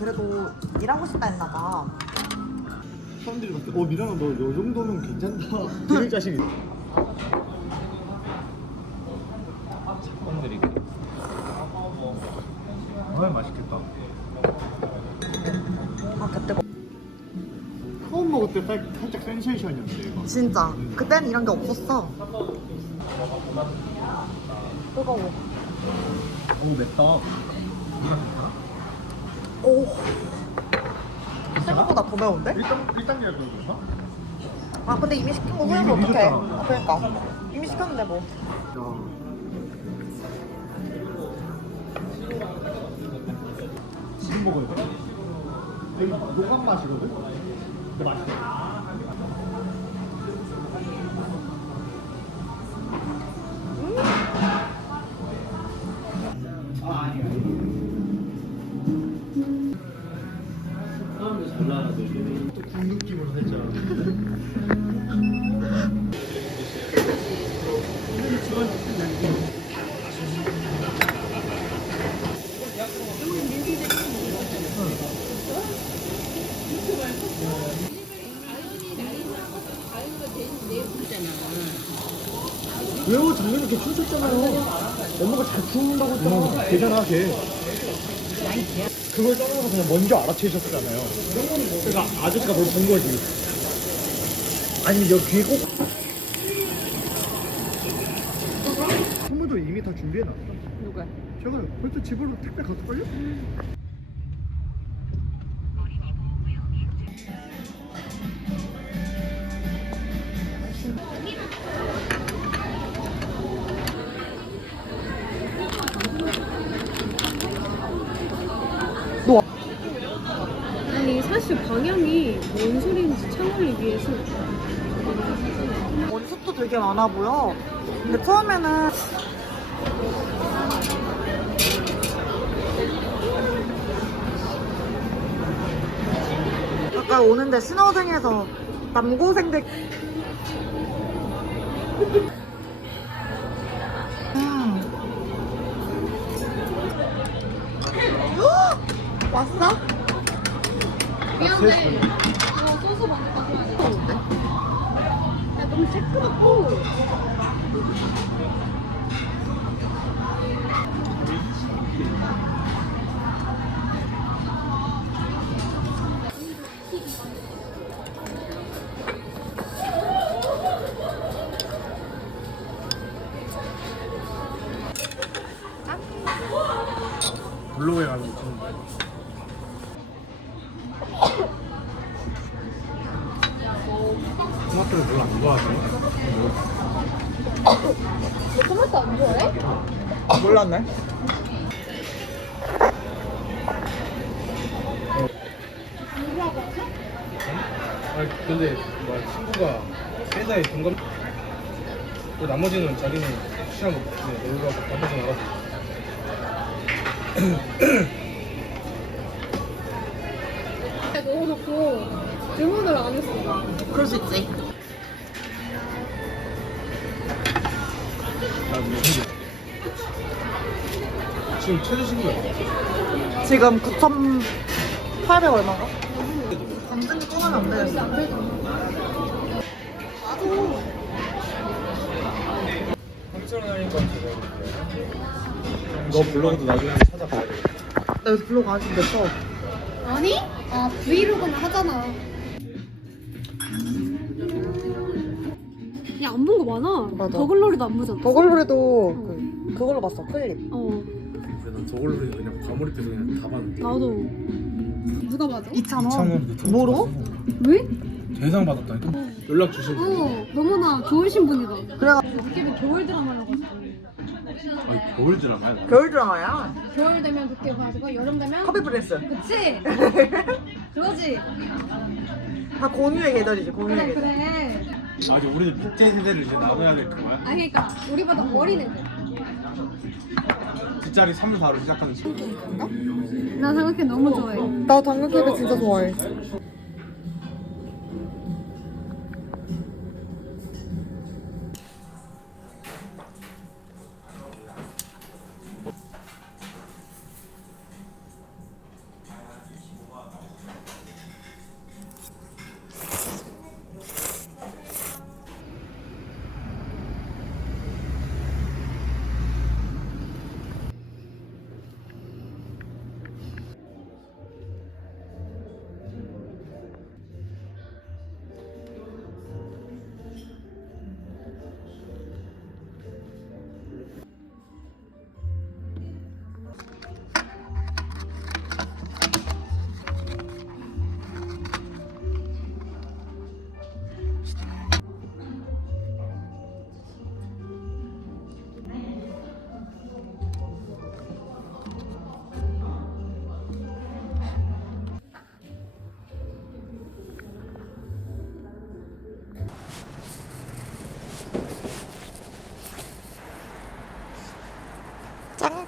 그래도 일하고 싶다 했나 봐. 사람들이 봤을 때, 어, 미란아, 너 요 정도면 괜찮다. 그럴 자신이 있어. con들이 아 맛있겠다 아 그때 뭐- 처음 먹을 때 살, 살짝 센세이션이었는데, 이거. 진짜 그때는 이런 게 없었어. 뜨거워. 오 맵다 오. 생각보다 더 매운데? 1단, 1단계가 그런가? 아 근데 이미 시킨 거 후회하면 이미 어떡해? 늦었잖아. 아, 그러니까 이미 시켰는데 뭐. 지금 먹어야 돼? 되게 노각 맛이거든? 근데 맛있어. 왜요? 작년에 걔 춤췄잖아요. 엄마가 잘 춤는다고 했잖아. 되잖아, 걔. 그걸 떠나서 그냥 먼저 알아채셨잖아요. 그러니까 아저씨가 뭘 본 거지. 아니, 여기 꼭. 선물도 이미 다 준비해놨어. 누구야? 제가 벌써 집으로 택배 갔을걸요? 방향이 뭔 소리인지 창을리 위해서 원숙도 되게 많아 보여. 근데 처음에는 아까 오는데 신호등에서 남고생들 음. 헉! 왔어? 미안해 어 소스 먼저 가져와야 야 너무 새끄럽고 몰랐네. 아니 근데 뭐 친구가 회사에 동감 또 나머지는 자기는 거 네, 놀러 가서 나머지 나가서 너무 좋고 주문을 안 했어 그럴 수 있지. 나 근데 지금 최저 신고야 지금 9,800 얼마가? 감정이 떠나면 안 되겠어. 안 되잖아 한천 하니까 제가 너 블로그도 나중에 한번 찾아봐야 돼나 여기서 블로그 아직 몇 써. 아니? 아 브이로그는 하잖아 야 안 본 거 많아 맞아. 더글로리도 안 보잖아 더글로리도 그, 그걸로 봤어, 클립. 어난 저걸로 그냥 과몰입 해서 그냥 다 봤는데 나도 누가 맞아? 2,000원. 뭐로? 왜? 대상 받았다니까 연락 주신 분 어 너무나 좋으신 분이다 그래가 느낌이 겨울 드라마라고 아니 겨울 드라마야 겨울 드라마야. 겨울 되면 그때 봐가지고 여름 되면 커피 프린스. 그치? 그거지? 다 공유의 계절이지, 공유의 그래 계절. 그래 아직 우리들 밑에 세대를 이제 나눠야 될 거야 아 그러니까 우리보다 어린 애들 뒷자리 3, 4로 시작하는 친구 나 삼각김 너무 좋아해 나 당근케이크 진짜 좋아해.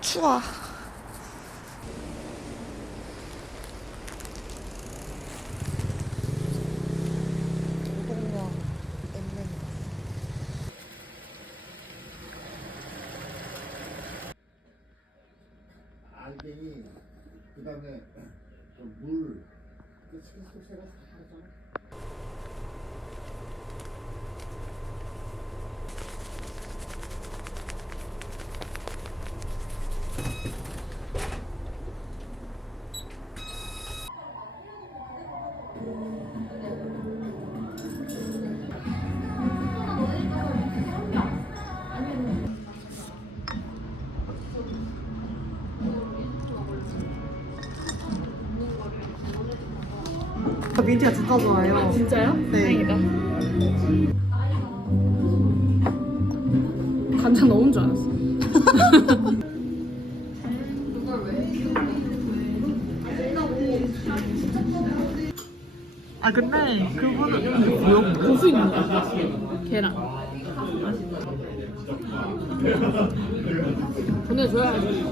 추워. 알갱이 그다음에 좀물 그 색소세가 다르 민지가 진짜 좋아해요. 진짜요? 네. 다행이다. 간장 넣은 줄 알았어. 아 근데 그거는 고수 있는 거. 계란. 보내줘야지.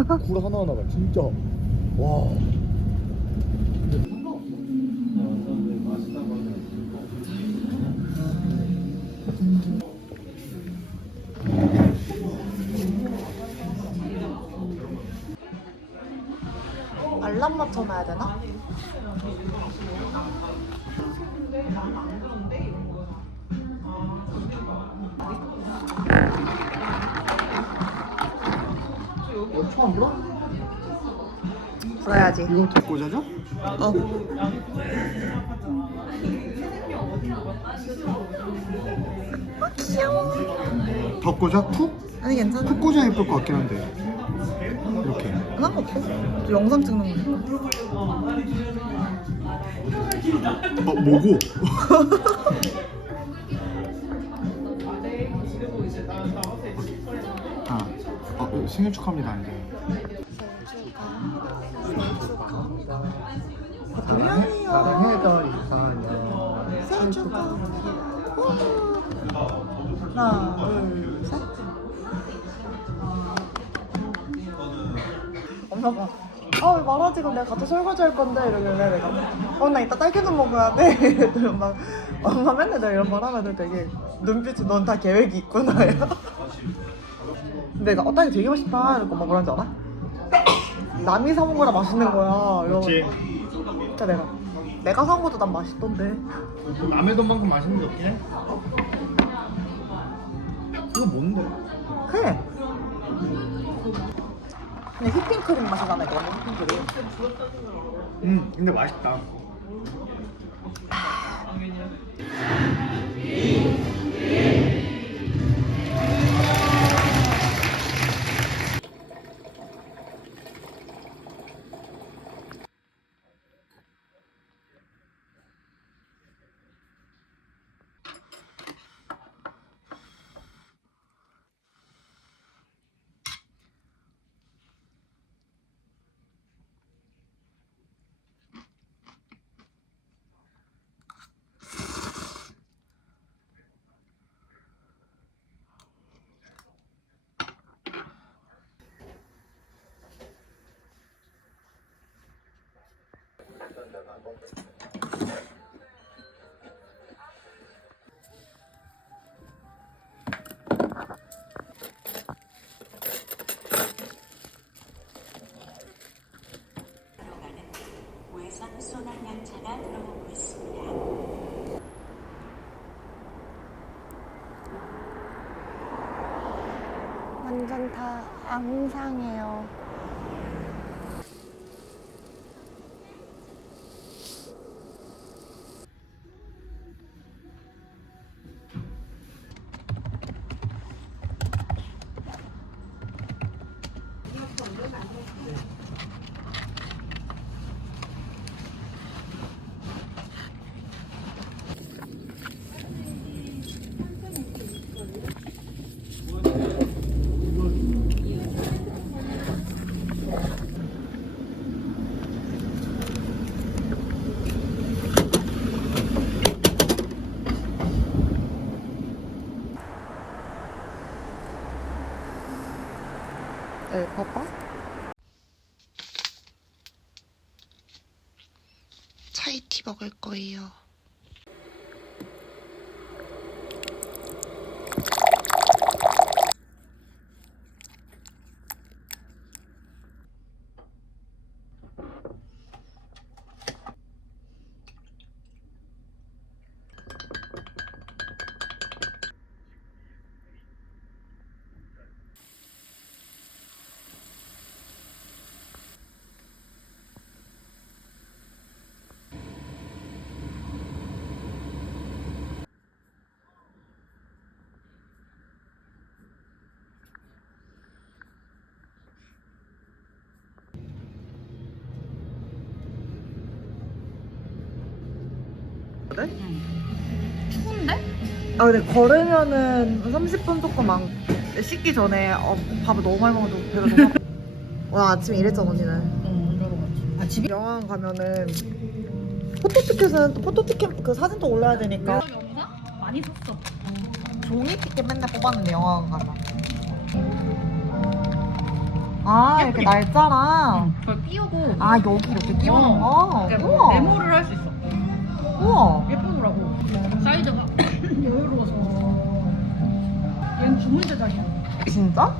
굴 하나하나가 진짜 와 알람 맞춰놔야 되나? 처음 불어? 불어야지. 이거 더 꽂아줘? 어. 아 귀여워. 더 꽂아? 푹? 아니 괜찮아. 푹 꽂아 예쁠 것 같긴 한데 이렇게 상관없어. 저 영상 찍는 거. 어 뭐고? 생일 축하합니다 이제. 사랑해도 이상해 생일 축하. 하나, 둘, 셋. 엄마가 아, 왜 말하지? 그럼 내가 같이 설거지 할 건데 이러길래 내가 어, 나 이따 딸기도 먹어야 돼. 엄마 엄마 맨날 내가 이런 말 하면 되게 눈빛이 넌 다 계획이 있구나. 이러. 내가 어, 딸기 되게 맛있다. 이러고 엄마 뭐라 는지 알아? 남이 사온 거라 맛있는 거야. 이러고 진짜 내가 내가 사온 것도 난 맛있던데. 남의 돈만큼 맛있는 게 없긴 해 그거 뭔데? 그래. 그냥 휘핑크림 맛이 나네, 너무 휘핑크림. 음 근데 맛있다. 완전 다 앙상해요. 네, 봐봐. 차이티 먹을 거예요. 추운데? 아 근데 걸으면은 30분 조금 안 씻기 전에 어, 밥을 너무 많이 먹어도 배가 너무. 오늘 아침에 이랬잖아 언니는. 응 아. 집이 영화관 가면은 포토티켓은 또 포토티켓 그 사진도 올려야 되니까. 영상? 많이 샀어. 종이 티켓 맨날 뽑았는데 영화관 가면. 아 이렇게 날짜랑. 그걸 띄우고. 아 여기 이렇게 끼우는 어. 거? 그러니까 우와. 메모를 할 수 있어 우와. 예쁘더라고. 사이즈가 여유로워서. 얘는 주문 제작이야. 진짜?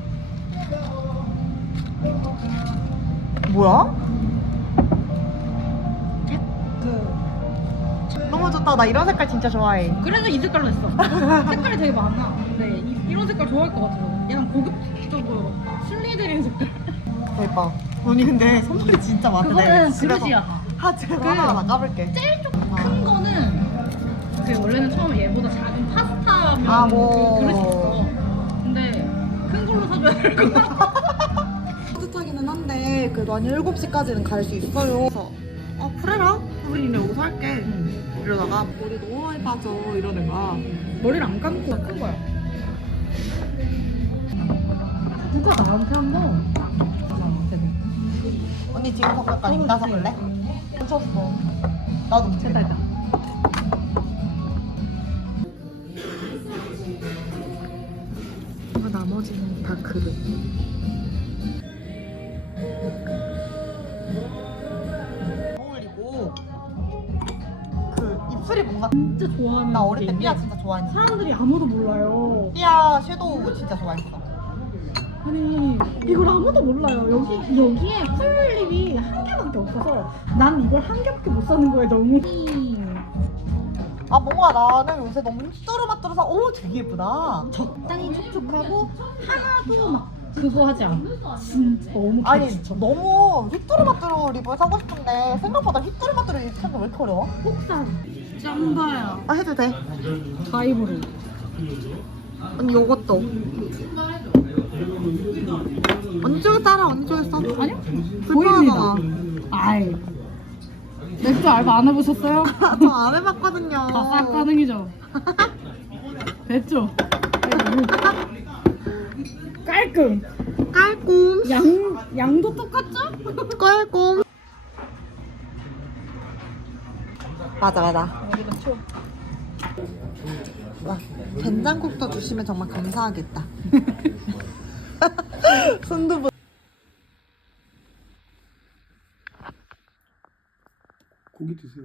뭐야? 그 너무 좋다. 나 이런 색깔 진짜 좋아해. 그래서 이 색깔로 했어. 색깔이 되게 많아. 근데 이, 이런 색깔 좋아할 것 같아서. 약간 고급적으로 슬리드린 색깔. 대박. 언니 근데 선물이 진짜 많대 그거는 그릇이야. 아 집에서 그 하나 다 까볼게. 제일 좀 큰 거는 그 원래는 처음에 얘보다 작은 파스타 면 아, 뭐. 그 그릇이 있어. 근데 큰 걸로 사줘야 될 것 같아. 따뜻하기는 한데 그래도 한 7시까지는 갈 수 있어요. 그래서 어 그래라. 우리 여기서 살게. 이러다가 머리 너무 많이 빠져. 이러는 거야. 머리를 안 감고. 큰 거야. 누가 나한테 한번 언니 지금 잠깐 입 나서 볼래? 미쳤어. 나도. 됐다 다 그릇 어울리고 그 입술이 뭔가 진짜 좋아하는 나 어릴 때게 삐아 진짜 좋아했는데 사람들이 아무도 몰라요. 삐아 섀도우 진짜 좋아했어 아니 이걸 아무도 몰라요. 여기 여기에 쿨립이 한 개밖에 없어서 난 이걸 한 개밖에 못 사는 거에 너무 아 뭔가 나는 요새 너무 뚜루마뚜루서 오 되게 예쁘다. 적당히 촉촉하고 하나도 막 그거 하지 않아. 진짜 너무 아니 개치쳐 너무 휘뚜루마뚜루 립을 사고 싶은데 생각보다 휘뚜루마뚜루 립 찾는 게왜 이렇게 어려워? 폭탄 짱다야. 아 해도 돼. 가입으로 언니 요것도. 언니 쪽에 따라 언니 쪽에 써? 아니요. 불편하잖아. 아이. 맥주 알바 안 해보셨어요? 저 안 해봤거든요. 다싹 가능이죠 됐죠? 깔끔 깔끔 양 양도 똑같죠? 깔끔 맞아 맞아 와, 된장국도 주시면 정말 감사하겠다 순두부 고기 드세요.